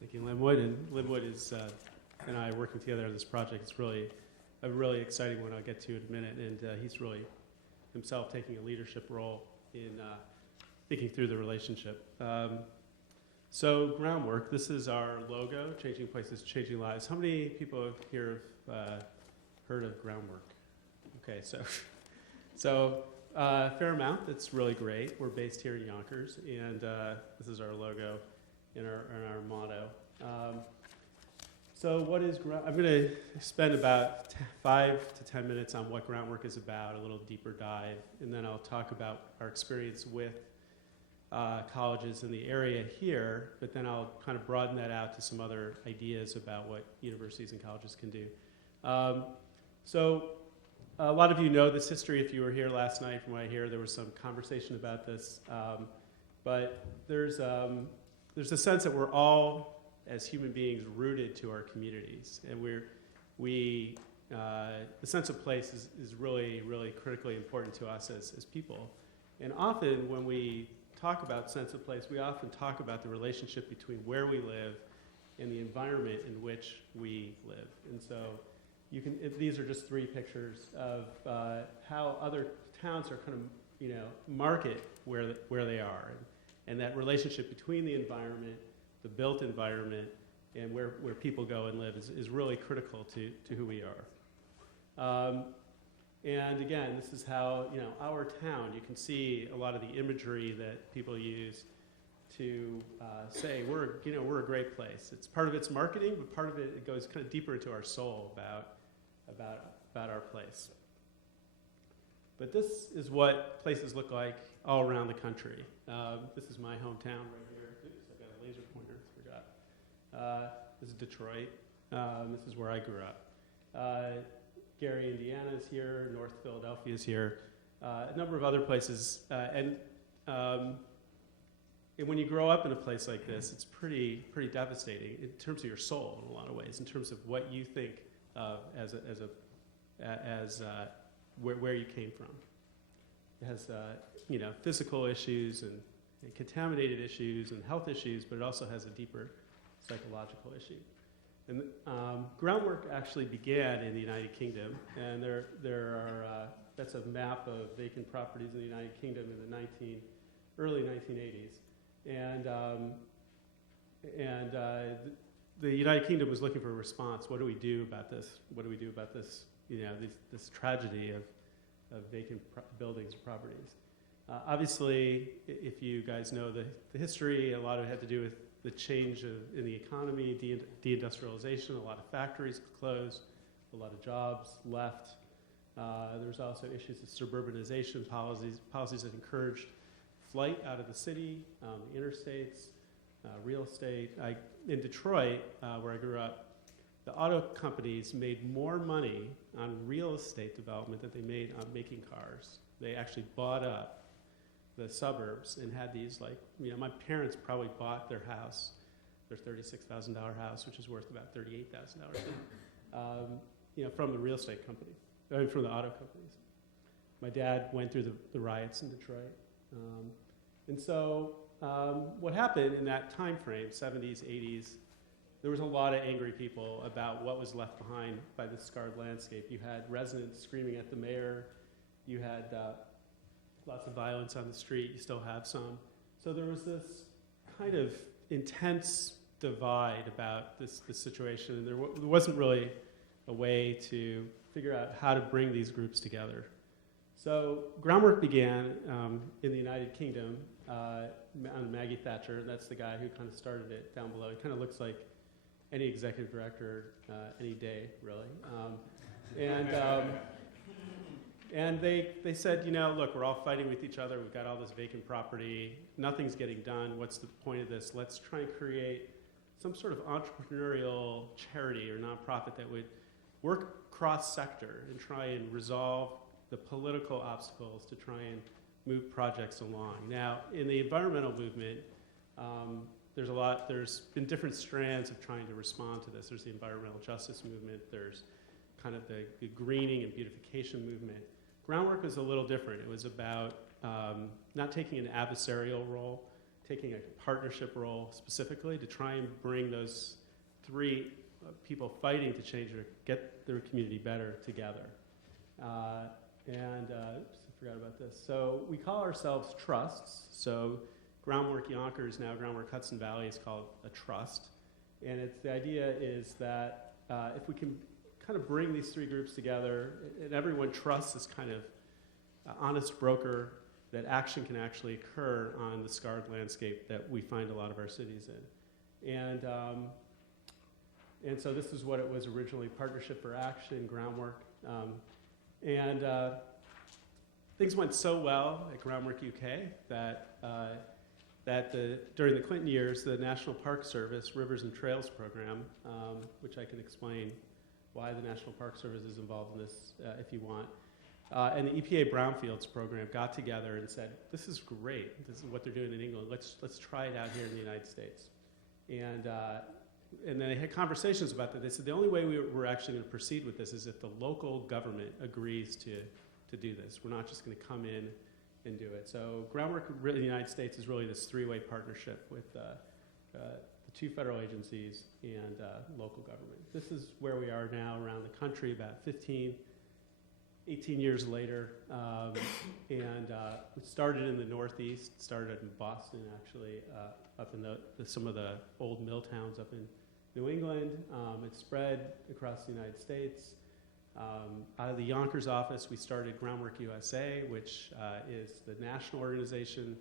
Thank you, Linwood. And Linwood is and I working together on this project. It's really a really exciting one I'll get to in a minute. And he's really himself taking a leadership role in thinking through the relationship. So Groundwork, this is our logo, Changing Places, Changing Lives. How many people here have heard of Groundwork? Okay, so fair amount. That's really great. We're based here in Yonkers, and this is our logo and our motto. So what is I'm going to spend about 5 to 10 minutes on what Groundwork is about, a little deeper dive, and then I'll talk about our experience with colleges in the area here, but then I'll kind of broaden that out to some other ideas about what universities and colleges can do. So a lot of you know this history. If you were here last night, from what I hear, there was some conversation about this. But there's a sense that we're all, as human beings, rooted to our communities, and the sense of place is really, really critically important to us as people. And often when we talk about sense of place, we often talk about the relationship between where we live and the environment in which we live. And so these are just 3 pictures of how other towns are kind of, market where they are. And that relationship between the environment, the built environment, and where people go and live is really critical to who we are. And again, this is how, our town, you can see a lot of the imagery that people use to say we're a great place. It's part of its marketing, but part of it goes kind of deeper into our soul about our place. But this is what places look like all around the country. This is my hometown right here. Oops, I got a laser pointer, forgot. This is Detroit. This is where I grew up. Gary, Indiana is here. North Philadelphia is here. A number of other places. And when you grow up in a place like this, it's pretty devastating in terms of your soul in a lot of ways, in terms of what you think of as where you came from. It has physical issues and contaminated issues and health issues, but it also has a deeper psychological issue. And Groundwork actually began in the United Kingdom, and there are that's a map of vacant properties in the United Kingdom in the early 1980s, and the United Kingdom was looking for a response. What do we do about this? What do we do about this? This tragedy of vacant buildings or properties. Obviously, if you guys know the history, a lot of it had to do with the change in the economy, deindustrialization. A lot of factories closed, a lot of jobs left. There's also issues of suburbanization policies that encouraged flight out of the city, the interstates, real estate. In Detroit, where I grew up, the auto companies made more money on real estate development than they made on making cars. They actually bought up the suburbs and had these my parents probably bought their house, their $36,000 house, which is worth about $38,000, from the real estate company, from the auto companies. My dad went through the riots in Detroit. And so what happened in that time frame, 70s, 80s, there was a lot of angry people about what was left behind by the scarred landscape. You had residents screaming at the mayor. You had lots of violence on the street. You still have some. So there was this kind of intense divide about this situation, and there wasn't really a way to figure out how to bring these groups together. So Groundwork began in the United Kingdom on Maggie Thatcher. That's the guy who kind of started it down below. He kind of looks like any executive director any day, really. And they said, look, we're all fighting with each other. We've got all this vacant property. Nothing's getting done. What's the point of this? Let's try and create some sort of entrepreneurial charity or nonprofit that would work cross-sector and try and resolve the political obstacles to try and move projects along. Now, in the environmental movement, there's been different strands of trying to respond to this. There's the environmental justice movement. There's kind of the greening and beautification movement. Groundwork was a little different. It was about not taking an adversarial role, taking a partnership role specifically to try and bring those three people fighting to change or get their community better together. Oops, I forgot about this. So we call ourselves trusts. So Groundwork Yonkers, now Groundwork Hudson Valley, is called a trust. And the idea is that if we can kind of bring these three groups together, and everyone trusts this kind of honest broker, that action can actually occur on the scarred landscape that we find a lot of our cities in. And so this is what it was originally, Partnership for Action, Groundwork. Things went so well at Groundwork UK that during the Clinton years, the National Park Service Rivers and Trails Program, which I can explain why the National Park Service is involved in this if you want, and the EPA Brownfields Program got together and said, this is great, this is what they're doing in England, let's try it out here in the United States. And then they had conversations about that. They said the only way we're actually going to proceed with this is if the local government agrees to do this. We're not just going to come in and do it. So Groundwork in the United States is really this three-way partnership with the two federal agencies and local government. This is where we are now around the country, about 18 years later. We started in the Northeast, started in Boston actually, up in some of the old mill towns up in New England. It spread across the United States. Out of the Yonkers office, we started Groundwork USA, which is the national organization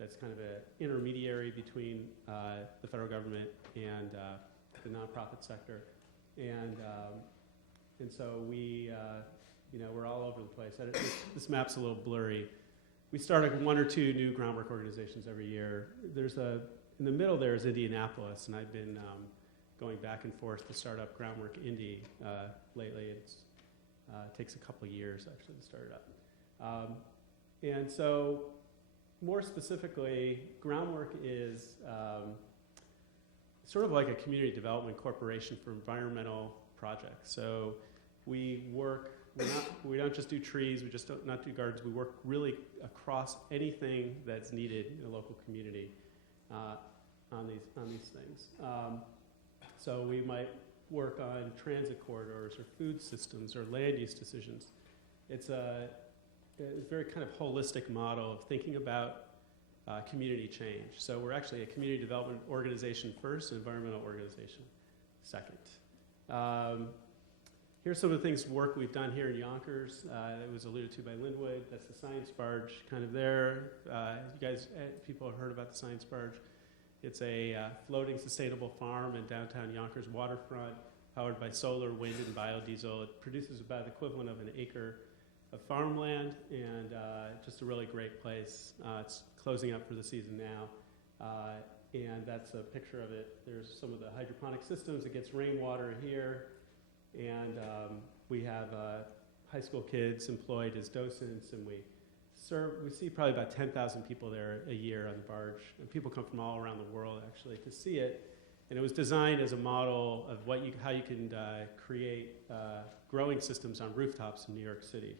that's kind of an intermediary between the federal government and the nonprofit sector. And so we, we're all over the place. This map's a little blurry. We started one or two new groundwork organizations every year. In the middle there is Indianapolis, and I've been going back and forth to start up Groundwork Indy lately. It takes a couple of years actually to start it up. And so more specifically, Groundwork is sort of like a community development corporation for environmental projects. So we work, we don't just do trees, we just don't not do gardens, we work really across anything that's needed in a local community on these things. So we might work on transit corridors or food systems or land use decisions. It's a very kind of holistic model of thinking about community change. So we're actually a community development organization first, an environmental organization second. Here's some of the work we've done here in Yonkers. It was alluded to by Linwood. That's the science barge kind of there. You guys, people have heard about the science barge. It's a floating sustainable farm in downtown Yonkers waterfront, powered by solar, wind, and biodiesel. It produces about the equivalent of an acre of farmland, and just a really great place. It's closing up for the season now, and that's a picture of it. There's some of the hydroponic systems. It gets rainwater here, and we have high school kids employed as docents, and we see probably about 10,000 people there a year on the barge, and people come from all around the world actually to see it. And it was designed as a model of how you can create growing systems on rooftops in New York City.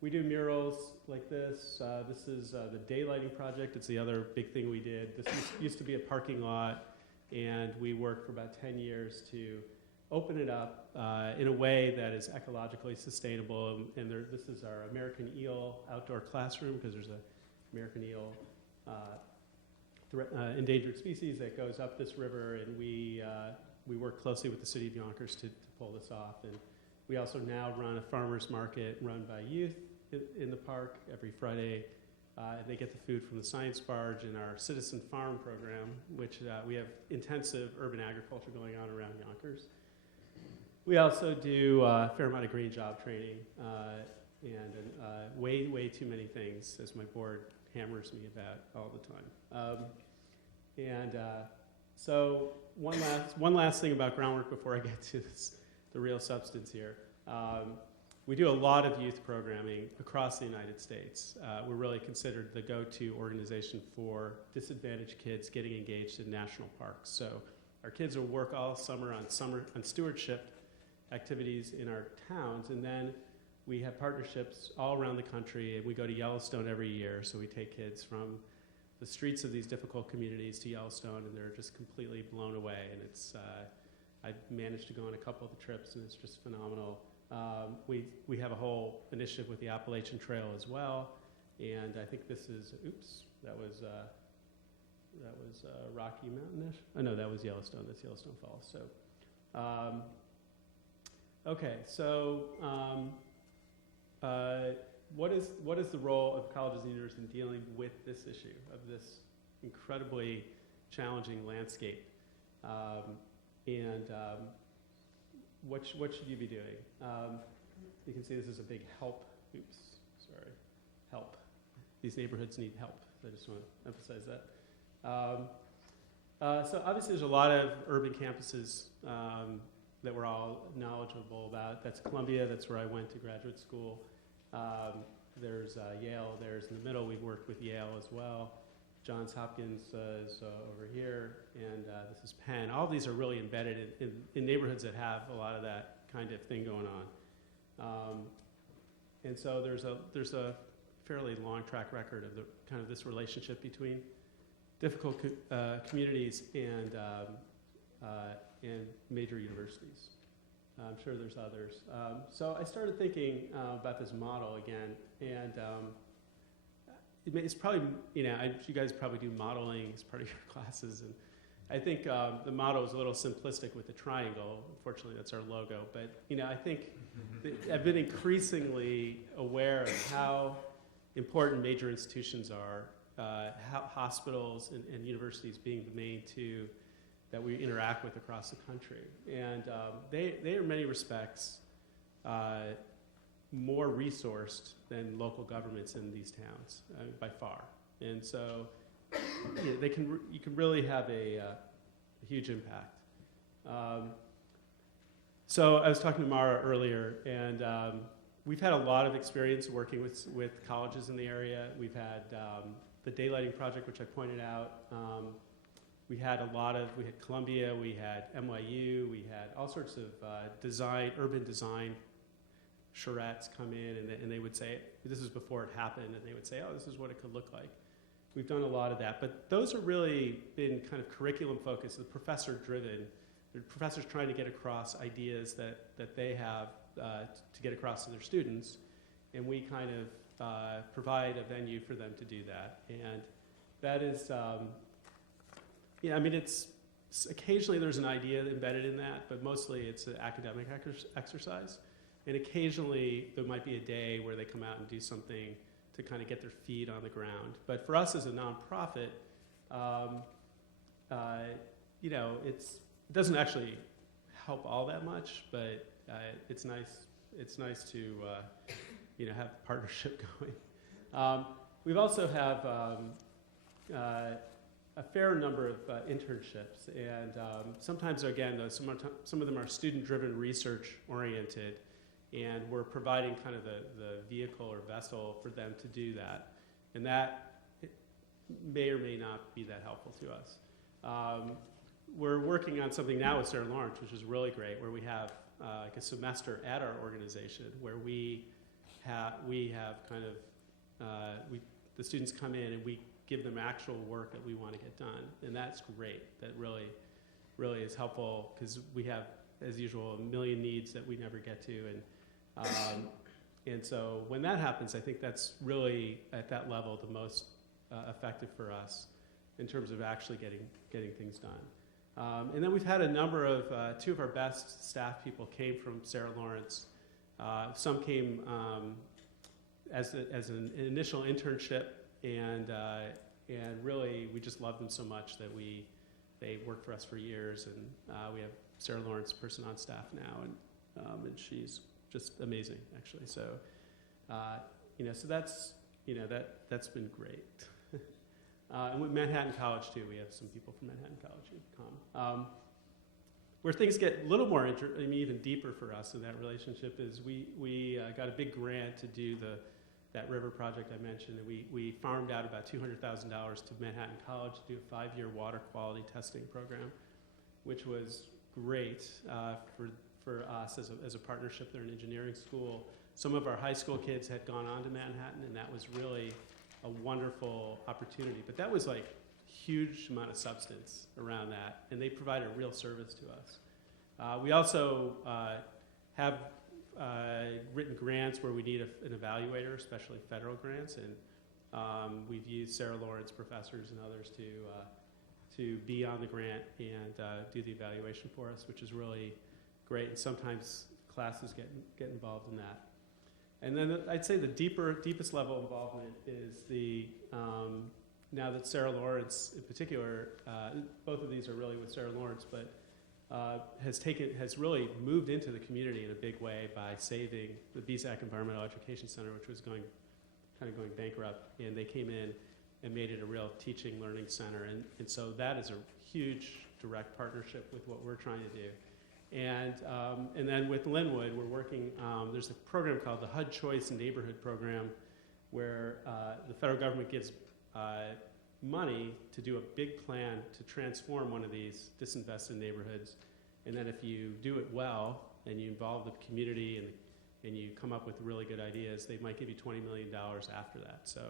We do murals like this. This is the daylighting project. It's the other big thing we did. This used to be a parking lot, and we worked for about 10 years to open it up in a way that is ecologically sustainable. And this is our American eel outdoor classroom, because there's an American eel endangered species that goes up this river, and we work closely with the city of Yonkers to pull this off. And we also now run a farmer's market run by youth in the park every Friday. They get the food from the science barge in our citizen farm program, which we have intensive urban agriculture going on around Yonkers. We also do a fair amount of green job training and way too many things, as my board hammers me about all the time. So one last thing about Groundwork before I get to the real substance here. We do a lot of youth programming across the United States. We're really considered the go-to organization for disadvantaged kids getting engaged in national parks. So our kids will work all summer on stewardship activities in our towns, and then we have partnerships all around the country, and we go to Yellowstone every year. So we take kids from the streets of these difficult communities to Yellowstone, and they're just completely blown away. And it's I've managed to go on a couple of the trips, and it's just phenomenal. We have a whole initiative with the Appalachian Trail as well, and I think this is that was Rocky Mountain-ish. Oh no, that was Yellowstone. That's Yellowstone Falls. So, okay. So, what is the role of colleges and universities in dealing with this issue of this incredibly challenging landscape? What should you be doing? You can see this is a big help. Help. These neighborhoods need help. I just want to emphasize that. So obviously there's a lot of urban campuses that we're all knowledgeable about. That's Columbia, that's where I went to graduate school. There's Yale, there's in the middle, we've worked with Yale as well. Johns Hopkins is over here, and this is Penn. All of these are really embedded in neighborhoods that have a lot of that kind of thing going on. And so there's a fairly long track record of the kind of this relationship between difficult communities and major universities. I'm sure there's others. So I started thinking about this model again, and it's probably, you guys probably do modeling as part of your classes, and I think the model is a little simplistic with the triangle. Unfortunately, that's our logo, but I think I've been increasingly aware of how important major institutions are, how hospitals and universities being the main two that we interact with across the country. And they are in many respects more resourced than local governments in these towns, by far. And so you can really have a huge impact. So I was talking to Mara earlier, and we've had a lot of experience working with colleges in the area. We've had the daylighting project, which I pointed out. We had Columbia, we had NYU, we had all sorts of urban design charrettes come in, and they would say, this is before it happened, and they would say, oh, this is what it could look like. We've done a lot of that, but those have really been kind of curriculum focused, professor driven. They're professors trying to get across ideas that they have to get across to their students, and we kind of provide a venue for them to do that. And that is, it's occasionally there's an idea embedded in that, but mostly it's an academic exercise. And occasionally there might be a day where they come out and do something to kind of get their feet on the ground. But for us as a nonprofit, it doesn't actually help all that much, but it's nice. It's nice to have partnership going. We've also have a fair number of internships, and sometimes again, some of them are student-driven, research-oriented, and we're providing kind of the vehicle or vessel for them to do that, and that may or may not be that helpful to us. We're working on something now with Sarah Lawrence, which is really great, where we have like a semester at our organization where we have kind of the students come in and we give them actual work that we want to get done, and that's great. That really is helpful because we have, as usual, a million needs that we never get to, and so when that happens, I think that's really at that level the most effective for us in terms of actually getting things done. And then we've had a number of, two of our best staff people came from Sarah Lawrence. Some came as an initial internship, and really we just love them so much that they worked for us for years, and we have Sarah Lawrence person on staff now, and she's just amazing, actually. So, so that's been great. And with Manhattan College too, we have some people from Manhattan College who come. Where things get a little more even deeper for us in that relationship is we got a big grant to do that river project I mentioned, and we farmed out about $200,000 to Manhattan College to do a 5-year water quality testing program, which was great for us as a partnership. They're an engineering school. Some of our high school kids had gone on to Manhattan, and that was really a wonderful opportunity. But that was like huge amount of substance around that, and they provided a real service to us. We also have written grants where we need an evaluator, especially federal grants, and we've used Sarah Lawrence professors and others to be on the grant and do the evaluation for us, which is really great. And sometimes classes get involved in that. And then I'd say the deepest level of involvement is now that Sarah Lawrence in particular, both of these are really with Sarah Lawrence, but has really moved into the community in a big way by saving the BSAC Environmental Education Center, which was going bankrupt, and they came in and made it a real teaching learning center. And so that is a huge direct partnership with what we're trying to do. And then with Linwood, we're working, there's a program called the HUD Choice Neighborhood Program, where the federal government gives money to do a big plan to transform one of these disinvested neighborhoods. And then if you do it well and you involve the community and you come up with really good ideas, they might give you $20 million after that. So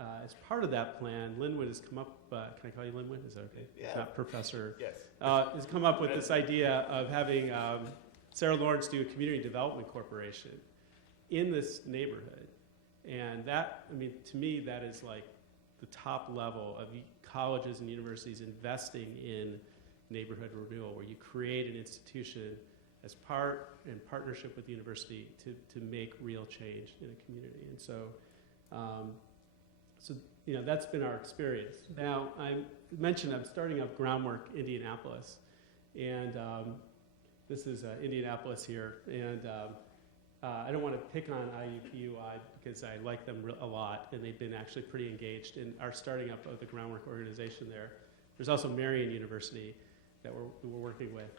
as part of that plan, Linwood has come up, can I call you Linwood? Is that okay? Yeah. Not Professor. Yes. Has come up with this idea of having Sarah Lawrence do a community development corporation in this neighborhood. And that, I mean, to me, that is like the top level of colleges and universities investing in neighborhood renewal, where you create an institution as in partnership with the university to make real change in a community. And so, that's been our experience. Now, I mentioned I'm starting up Groundwork Indianapolis, and this is Indianapolis here, and I don't want to pick on IUPUI because I like them a lot, and they've been actually pretty engaged in our starting up of the Groundwork organization there. There's also Marian University that we're working with.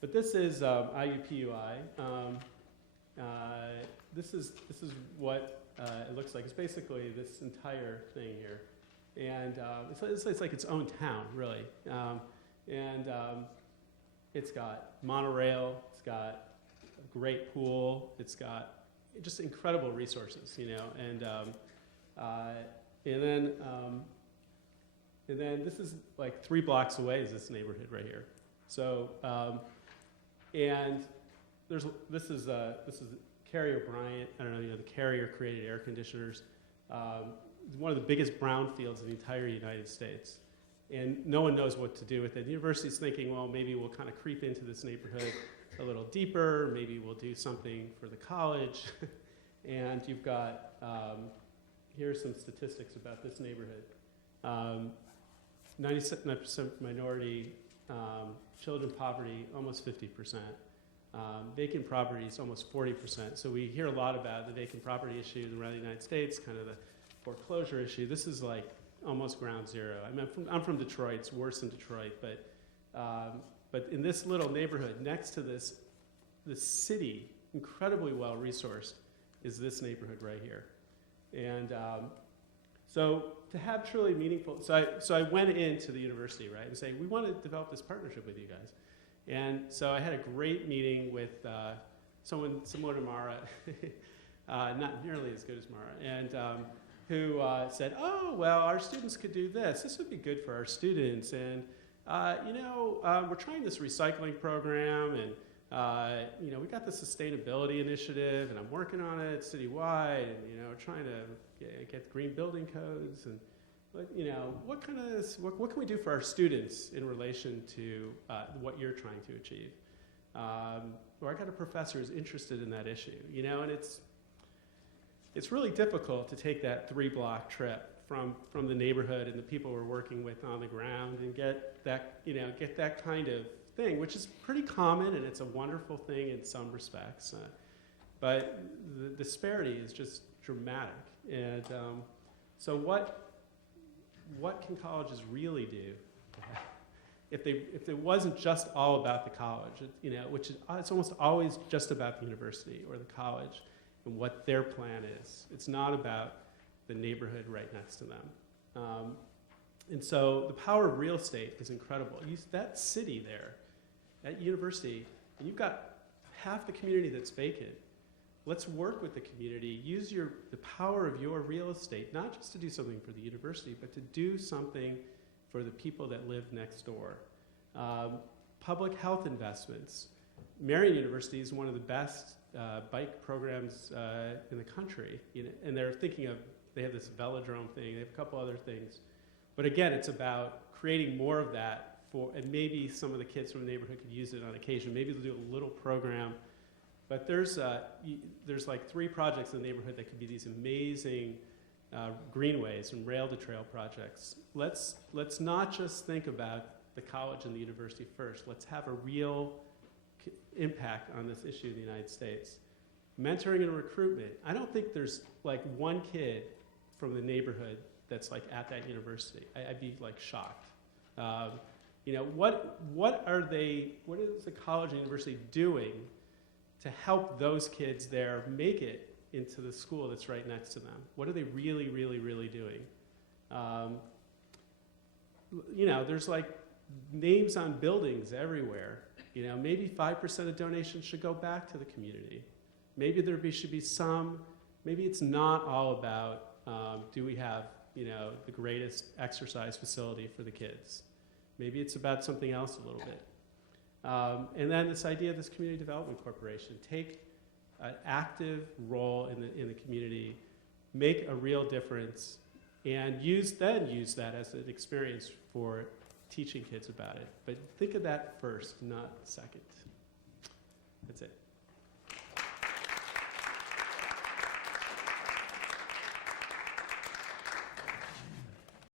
But this is IUPUI. This is what it looks like. It's basically this entire thing here. And it's like its own town, really. It's got monorail, it's got a great pool, it's got just incredible resources, and then this is like 3 blocks away is this neighborhood right here. So, and this is Carrier Bryant. I don't know, the Carrier created air conditioners. One of the biggest brownfields in the entire United States. And no one knows what to do with it. The university's thinking, well, maybe we'll kind of creep into this neighborhood a little deeper. Maybe we'll do something for the college. And you've got, here's some statistics about this neighborhood. 97% minority, children poverty, almost 50%. Vacant properties, almost 40%. So we hear a lot about the vacant property issue around the United States, kind of the foreclosure issue. This is like almost ground zero. I mean, I'm from Detroit. It's worse than Detroit, but in this little neighborhood next to this city, incredibly well resourced, is this neighborhood right here. And so to have truly meaningful, so I went into the university, right, and say, we want to develop this partnership with you guys. And so I had a great meeting with someone similar to Mara, not nearly as good as Mara, and who said, oh, well, our students could do this. This would be good for our students. And, we're trying this recycling program, and, we got the sustainability initiative, and I'm working on it citywide, and, trying to get green building codes. And, what can we do for our students in relation to what you're trying to achieve? Or I got a professor who's interested in that issue, and it's really difficult to take that 3-block trip from the neighborhood and the people we're working with on the ground and get that kind of thing, which is pretty common, and it's a wonderful thing in some respects. But the disparity is just dramatic. And so what can colleges really do if it wasn't just all about the college, which it's almost always just about the university or the college and what their plan is. It's not about the neighborhood right next to them. And so the power of real estate is incredible. That city there, that university, and you've got half the community that's vacant. let's work with the community, use the power of your real estate, not just to do something for the university, but to do something for the people that live next door. Public health investments. Marion University is one of the best bike programs in the country, and they're thinking of, they have this velodrome thing, they have a couple other things. But again, it's about creating more of that and maybe some of the kids from the neighborhood could use it on occasion. Maybe they'll do a little program. But there's like 3 projects in the neighborhood that could be these amazing greenways and rail to trail projects. Let's not just think about the college and the university first. Let's have a real impact on this issue in the United States. Mentoring and recruitment. I don't think there's like one kid from the neighborhood that's like at that university. I'd be like shocked. What is the college and university doing to help those kids there make it into the school that's right next to them? What are they really, really, really doing? There's like names on buildings everywhere. Maybe 5% of donations should go back to the community. Maybe should be some, maybe it's not all about do we have, the greatest exercise facility for the kids. Maybe it's about something else a little bit. And then this idea of this community development corporation, take an active role in the community, make a real difference, and use that as an experience for teaching kids about it. But think of that first, not second. That's it.